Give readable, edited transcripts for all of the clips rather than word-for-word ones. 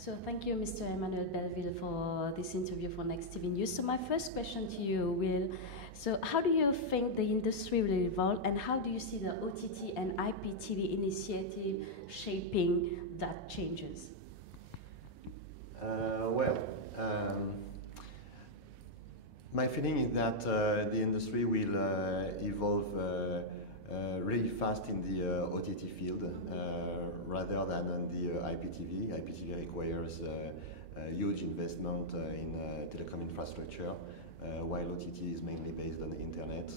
So thank you, Mr. Emmanuelle Belleville, for this interview for Next TV News. So my first question to you will, so how do you think the industry will evolve, and how do you see the OTT and IPTV initiative shaping that changes? My feeling is that the industry will evolve really fast in the OTT field rather than on the IPTV. IPTV requires huge investment in telecom infrastructure, while OTT is mainly based on the internet.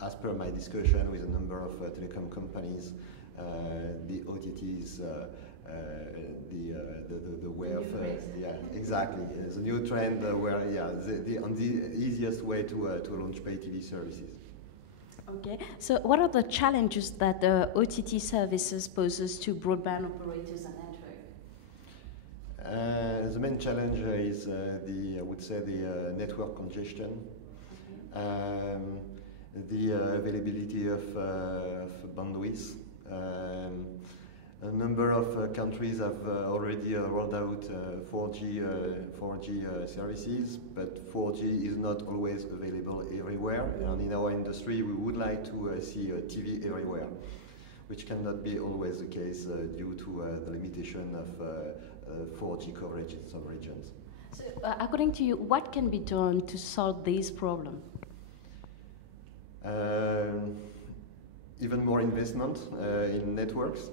As per my discussion with a number of telecom companies, the OTT is the way of exactly the new trend where the easiest way to launch pay TV services. Okay, so what are the challenges that OTT services poses to broadband operators and network? The main challenge is I would say the network congestion, the availability of bandwidth. A number of countries have already rolled out 4G services, but 4G is not always available everywhere. And in our industry, we would like to see TV everywhere, which cannot be always the case due to the limitation of 4G coverage in some regions. So, according to you, what can be done to solve this problem? Even more investment in networks.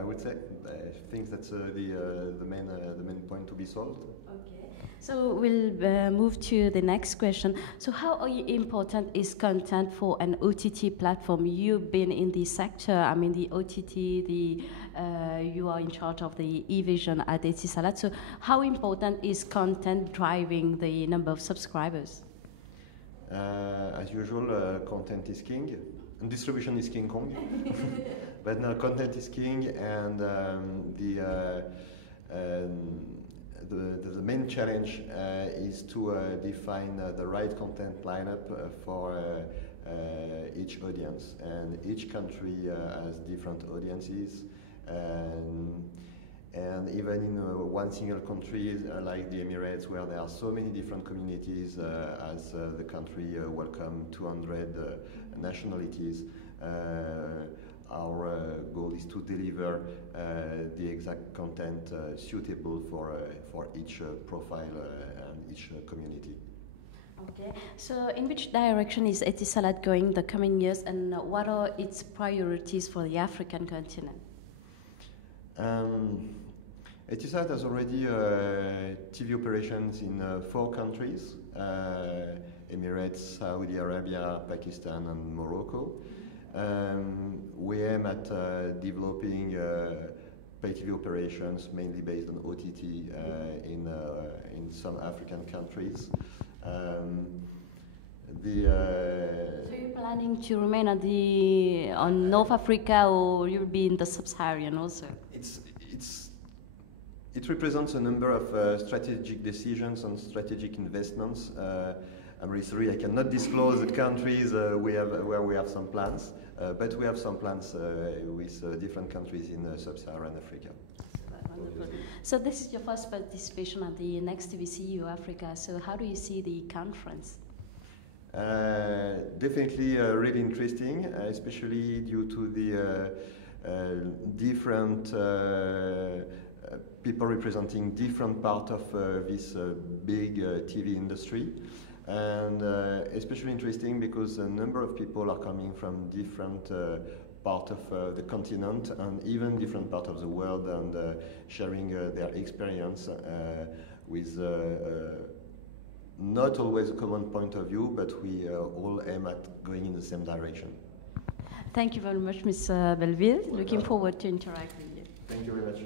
I would say. I think that's the main point to be solved. Okay. So we'll move to the next question. So how important is content for an OTT platform? You've been in the sector. I mean, the OTT. You are in charge of the eVision at Etisalat. So how important is content driving the number of subscribers? As usual, content is king. And distribution is King Kong, but no, content is king, and the main challenge is to define the right content lineup for each audience, and each country has different audiences, and even in one single country like the Emirates, where there are so many different communities, as the country welcomes 200 nationalities, our goal is to deliver the exact content suitable for each profile and each community. Okay, so in which direction is Etisalat going the coming years, and what are its priorities for the African continent? Etisalat has already TV operations in 4 countries, Emirates, Saudi Arabia, Pakistan and Morocco. We aim at developing pay TV operations mainly based on OTT in some African countries. So you're planning to remain on North Africa, or you'll be in the Sub-Saharan also? It represents a number of strategic decisions and strategic investments. I'm really sorry I cannot disclose the countries where we have some plans, but we have some plans with different countries in Sub-Saharan Africa. Wonderful. So this is your first participation at the Next TVCU Africa. So how do you see the conference? Definitely really interesting, especially due to the different people representing different part of this big TV industry, and especially interesting because a number of people are coming from different part of the continent and even different part of the world, and sharing their experience with not always a common point of view, but we all aim at going in the same direction. Thank you very much, Ms. Belleville. Looking forward to interacting with you. Thank you very much.